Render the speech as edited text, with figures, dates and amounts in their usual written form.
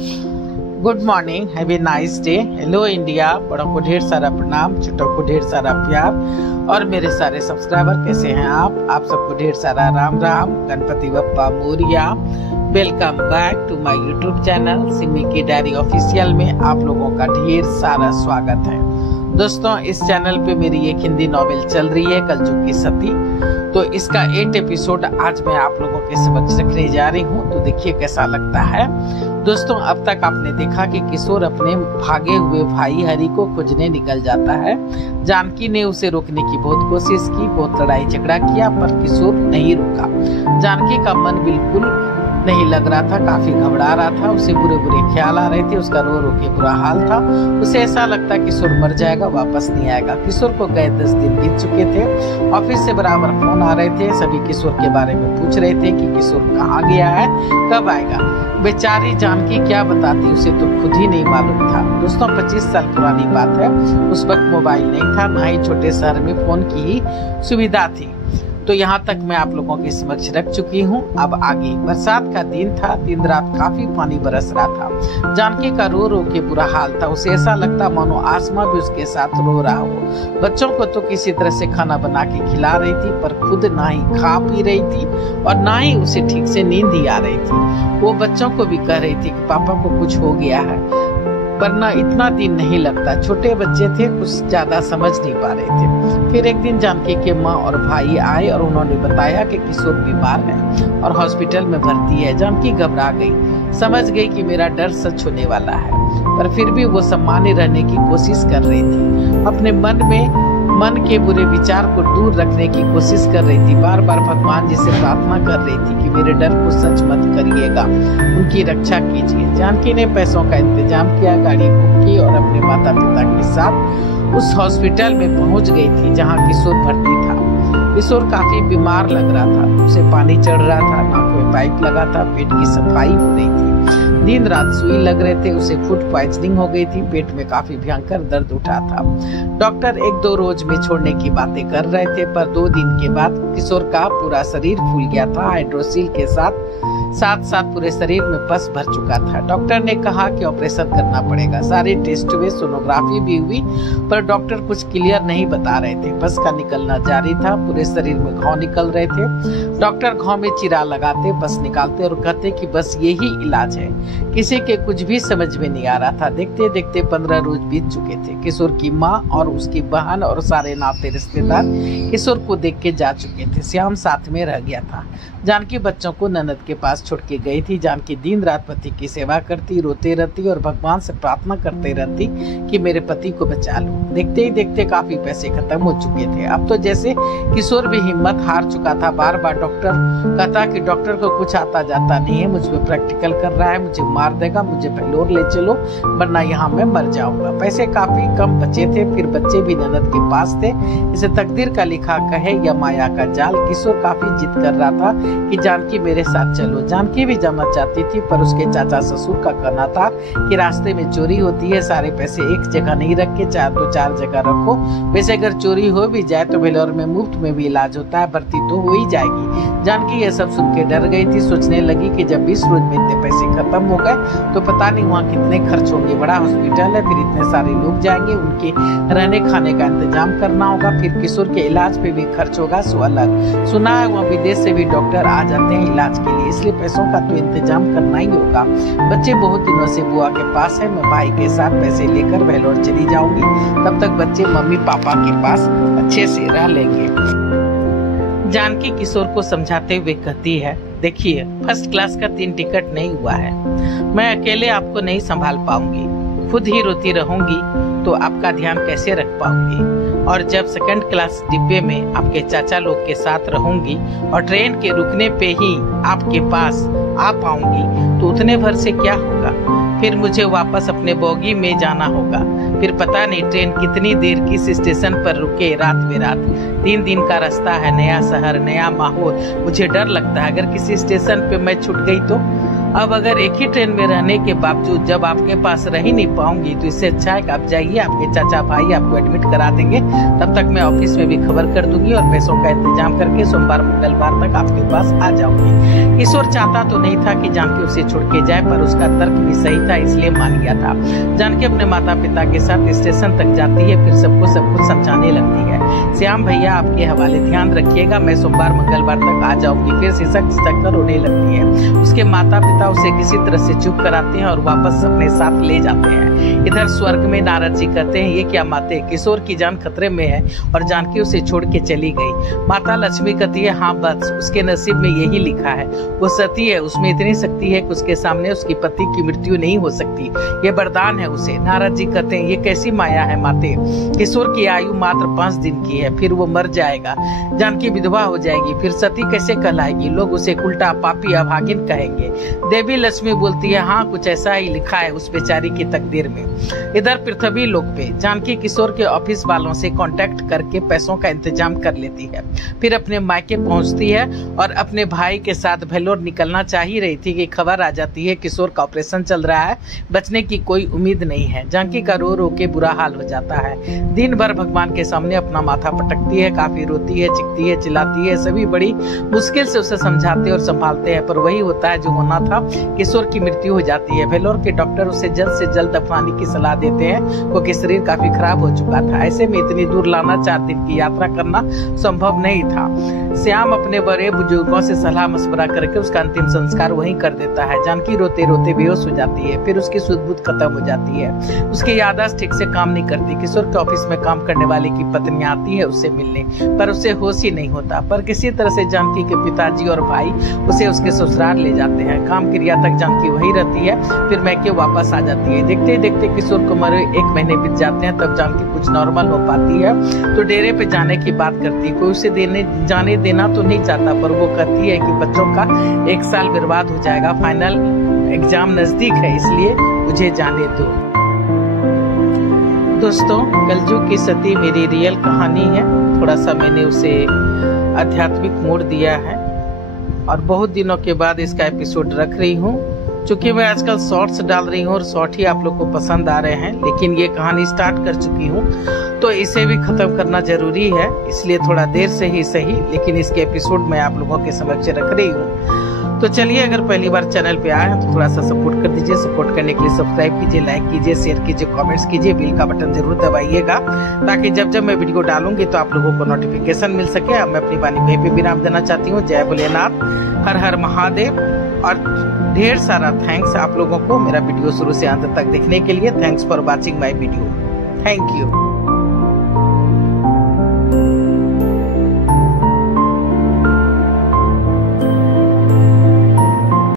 Good morning, have a nice day. Hello India. बड़ों को ढेर सारा प्रणाम, छोटों को ढेर सारा प्यार। और मेरे सारे सब्सक्राइबर कैसे हैं आप सबको ढेर सारा Ram Ram, Ganpati Bappa Morya. Welcome back to my YouTube channel Simi की डायरी ऑफिशियल में आप लोगों का ढेर सारा स्वागत है। दोस्तों, इस चैनल पे मेरी एक हिंदी नॉवेल चल रही है, कलजुग की सती। तो इसका 8 एपिसोड आज मैं आप लोगों के समक्ष रखने जा रही हूँ, तो देखिए कैसा लगता है। दोस्तों, अब तक आपने देखा कि किशोर अपने भागे हुए भाई हरि को खोजने निकल जाता है। जानकी ने उसे रोकने की बहुत कोशिश की, बहुत लड़ाई झगड़ा किया, पर किशोर नहीं रुका। जानकी का मन बिल्कुल नहीं लग रहा था, काफी घबरा रहा था। उसे बुरे बुरे ख्याल आ रहे थे, उसका रो रो के बुरा हाल था। उसे ऐसा लगता किशोर मर जाएगा, वापस नहीं आएगा। किशोर को गए 10 दिन बीत चुके थे। ऑफिस से बराबर फोन आ रहे थे, सभी किशोर के बारे में पूछ रहे थे कि किशोर कहाँ गया है, कब आएगा। बेचारी जानकी क्या बताती, उसे तो खुद ही नहीं मालूम था। दोस्तों, 25 साल पुरानी बात है। उस वक्त मोबाइल नहीं था, ना ही छोटे शहर में फोन की ही सुविधा थी। तो यहाँ तक मैं आप लोगों के समक्ष रख चुकी हूँ। अब आगे बरसात का दिन था, दिन रात काफी पानी बरस रहा था। जानकी का रो रो के बुरा हाल था। उसे ऐसा लगता मानो आसमां भी उसके साथ रो रहा हो। बच्चों को तो किसी तरह से खाना बना के खिला रही थी, पर खुद ना ही खा पी रही थी और ना ही उसे ठीक से नींद ही आ रही थी। वो बच्चों को भी कह रही थी कि पापा को कुछ हो गया है, वरना इतना दिन नहीं लगता। छोटे बच्चे थे, कुछ ज्यादा समझ नहीं पा रहे थे। फिर एक दिन जानकी के माँ और भाई आए और उन्होंने बताया कि किशोर बीमार है और हॉस्पिटल में भर्ती है। जानकी घबरा गई, समझ गई कि मेरा डर सच होने वाला है, पर फिर भी वो सामान्य रहने की कोशिश कर रही थी। अपने मन के बुरे विचार को दूर रखने की कोशिश कर रही थी। बार बार भगवान जी से प्रार्थना कर रही थी कि मेरे डर को सच मत करिएगा, उनकी रक्षा कीजिए। जानकी ने पैसों का इंतजाम किया, गाड़ी बुक की और अपने माता पिता के साथ उस हॉस्पिटल में पहुंच गई थी जहां किशोर भर्ती था। किशोर काफी बीमार लग रहा था, उसे पानी चढ़ रहा था, नाक में पाइप लगा था, पेट की सफाई हो रही थी, दिन रात सुई लग रहे थे, उसे फूड पॉइजनिंग हो गई थी, पेट में काफी भयंकर दर्द उठा था। डॉक्टर 1-2 रोज में छोड़ने की बातें कर रहे थे, पर 2 दिन के बाद किशोर का पूरा शरीर फूल गया था। हाइड्रोसील के साथ साथ पूरे शरीर में पस भर चुका था। डॉक्टर ने कहा कि ऑपरेशन करना पड़ेगा। सारे टेस्ट हुए, सोनोग्राफी भी हुई, पर डॉक्टर कुछ क्लियर नहीं बता रहे थे। पस का निकलना जारी था, पूरे शरीर में घाव निकल रहे थे। डॉक्टर घाव में चिरा लगाते, पस निकालते और कहते कि बस यही इलाज है। किसी के कुछ भी समझ में नहीं आ रहा था। देखते देखते 15 रोज बीत चुके थे। किशोर की माँ और उसकी बहन और सारे नाते रिश्तेदार किशोर को देख के जा चुके थे। श्याम साथ में रह गया था। जानकी बच्चों को ननद के पास छोड़ के गई थी। जानकी दिन रात पति की सेवा करती, रोते रहती और भगवान से प्रार्थना करते रहती कि मेरे पति को बचा लो। देखते ही देखते काफी पैसे खत्म हो चुके थे। अब तो जैसे किशोर भी हिम्मत हार चुका था। बार बार डॉक्टर कहता कि डॉक्टर को कुछ आता जाता नहीं है, मुझ पे प्रैक्टिकल कर रहा है, मुझे मार देगा, मुझे बेंगलोर ले चलो वरना यहाँ मैं मर जाऊंगा। पैसे काफी कम बचे थे, फिर बच्चे भी ननद के पास थे। इसे तकदीर का लिखा कहे या माया का जाल। किशोर काफी जिद कर रहा था कि जानकी मेरे साथ चलो। जानकी भी जाना चाहती थी, पर उसके चाचा ससुर का कहना था कि रास्ते में चोरी होती है, सारे पैसे एक जगह नहीं रख के 4 जगह रखो। वैसे अगर चोरी हो भी जाए तो बेंगलोर में मुफ्त में भी इलाज होता है, भर्ती तो हो ही जाएगी। जानकी ये सब सुन के डर गई थी। सोचने लगी कि जब 20 रोज में इतने पैसे खत्म हो गए तो पता नहीं वहाँ कितने खर्च होंगे। बड़ा हॉस्पिटल है, फिर इतने सारे लोग जाएंगे, उनके रहने खाने का इंतजाम करना होगा, फिर किशोर के इलाज पे भी खर्च होगा सो अलग। सुना है वहाँ विदेश से भी डॉक्टर आ जाते हैं इलाज के लिए, इसलिए पैसों का तो इंतजाम करना ही होगा। बच्चे बहुत दिनों से बुआ के पास है, मैं भाई के साथ पैसे लेकर बेंगलोर चली जाऊंगी, तब तक बच्चे मम्मी पापा के पास अच्छे से रह लेंगे। जानकी किशोर को समझाते हुए कहती है, देखिए फर्स्ट क्लास का 3 टिकट नहीं हुआ है, मैं अकेले आपको नहीं संभाल पाऊंगी, खुद ही रोती रहूंगी तो आपका ध्यान कैसे रख पाऊंगी। और जब 2nd क्लास डिब्बे में आपके चाचा लोग के साथ रहूंगी और ट्रेन के रुकने पे ही आपके पास आ पाऊंगी तो उतने भर से क्या होगा। फिर मुझे वापस अपने बोगी में जाना होगा। फिर पता नहीं ट्रेन कितनी देर किस स्टेशन पर रुके, रात में रात। 3 दिन का रास्ता है, नया शहर, नया माहौल। मुझे डर लगता है अगर किसी स्टेशन पे मैं छूट गई तो अब अगर एक ही ट्रेन में रहने के बावजूद जब आपके पास रह ही नहीं पाऊंगी तो इससे अच्छा है कि आप जाइए, आपके चाचा भाई आपको एडमिट करा देंगे। तब तक मैं ऑफिस में भी खबर कर दूंगी और पैसों का इंतजाम करके सोमवार मंगलवार तक आपके पास आ जाऊंगी। किशोर चाहता तो नहीं था कि जानकी उसे छोड़ के जाए, पर उसका तर्क भी सही था, इसलिए मान गया था। जानकी अपने माता पिता के साथ स्टेशन तक जाती है, फिर सबको सब कुछ समझाने लगती है। श्याम भैया आपके हवाले, ध्यान रखिएगा, मैं सोमवार मंगलवार तक आ जाऊंगी। फिर सिसक सिसक कर रोने लगती है। उसके माता पिता उसे किसी तरह से चुप कराते हैं और वापस अपने साथ ले जाते हैं। इधर स्वर्ग में नारद जी कहते हैं, ये क्या माते, किशोर की जान खतरे में है और जानकी उसे छोड़ के चली गई। माता लक्ष्मी कहती है, हाँ बस उसके नसीब में यही लिखा है, वो सती है, उसमें इतनी शक्ति है कि उसके सामने उसकी पति की मृत्यु नहीं हो सकती, ये वरदान है उसे। नारद जी कहते हैं, ये कैसी माया है माते, किशोर की आयु मात्र 5 दिन की है, फिर वो मर जाएगा, जानकी विधवा हो जाएगी, फिर सती कैसे कहलाएगी, लोग उसे उल्टा पापी अभागिन कहेंगे। देवी लक्ष्मी बोलती है, हाँ कुछ ऐसा ही लिखा है उस बेचारी की तकदीर में। इधर पृथ्वी लोक पे जानकी किशोर के ऑफिस वालों से कांटेक्ट करके पैसों का इंतजाम कर लेती है, फिर अपने मायके पहुंचती है और अपने भाई के साथ भेलोर निकलना चाह ही रही थी कि खबर आ जाती है किशोर का ऑपरेशन चल रहा है, बचने की कोई उम्मीद नहीं है। जानकी का रो रो के बुरा हाल हो जाता है। दिन भर भगवान के सामने अपना माथा पटकती है, काफी रोती है, चिखती है, चिल्लाती है। सभी बड़ी मुश्किल से उसे समझाते और संभालते हैं, पर वही होता है जो होना था, किशोर की मृत्यु हो जाती है। भेलोर के डॉक्टर उसे जल्द से जल्द दफनाने की सलाह देते हैं, क्योंकि शरीर काफी खराब हो चुका था। ऐसे में इतनी दूर लाना 4 दिन की यात्रा करना संभव नहीं था। श्याम अपने बड़े बुजुर्गों से सलाह मशवरा करके उसका अंतिम संस्कार वहीं कर देता है। जानकी रोते रोते बेहोश हो जाती है, फिर उसकी सुध-बुध खत्म हो जाती है, उसकी याददाश्त ठीक से काम नहीं करती। किशोर के ऑफिस में काम करने वाले की पत्नी आती है उससे मिलने, पर उसे होश ही नहीं होता। पर किसी तरह से जानकी के पिताजी और भाई उसे उसके ससुराल ले जाते हैं। काम क्रिया तक जानकी वही रहती है, फिर मैके वापस आ जाती है। देखते देखते किशोर को मरे 1 महीने बीत जाते हैं, तब जानकी कुछ नॉर्मल हो पाती है तो डेरे पे जाने की बात करती है। कोई उसे जाने देना तो नहीं चाहता, पर वो कहती है कि बच्चों का 1 साल बर्बाद हो जाएगा, फाइनल एग्जाम नजदीक है, इसलिए मुझे जाने दो। दोस्तों, कलजुग की सती मेरी रियल कहानी है। थोड़ा सा मैंने उसे आध्यात्मिक मोड़ दिया है और बहुत दिनों के बाद इसका एपिसोड रख रही हूँ। चूंकि मैं आजकल शॉर्ट्स डाल रही हूँ और शॉर्ट ही आप लोग को पसंद आ रहे हैं, लेकिन ये कहानी स्टार्ट कर चुकी हूँ तो इसे भी खत्म करना जरूरी है, इसलिए थोड़ा देर से ही सही, लेकिन इसके एपिसोड मैं आप लोगों के समक्ष रख रही हूँ। तो चलिए, अगर पहली बार चैनल पे आए हैं तो थोड़ा सा सपोर्ट कर दीजिए। सपोर्ट करने के लिए सब्सक्राइब कीजिए, लाइक कीजिए, शेयर कीजिए, कमेंट्स कीजिए, बेल का बटन जरूर दबाइएगा, ताकि जब जब मैं वीडियो डालूंगी तो आप लोगों को नोटिफिकेशन मिल सके। अब मैं अपनी वाणी कहीं पे विराम देना चाहती हूँ। जय भोलेनाथ, हर हर महादेव, और ढेर सारा थैंक्स आप लोगों को मेरा वीडियो शुरू से अंत तक देखने के लिए। Thanks for watching my video. Thank you.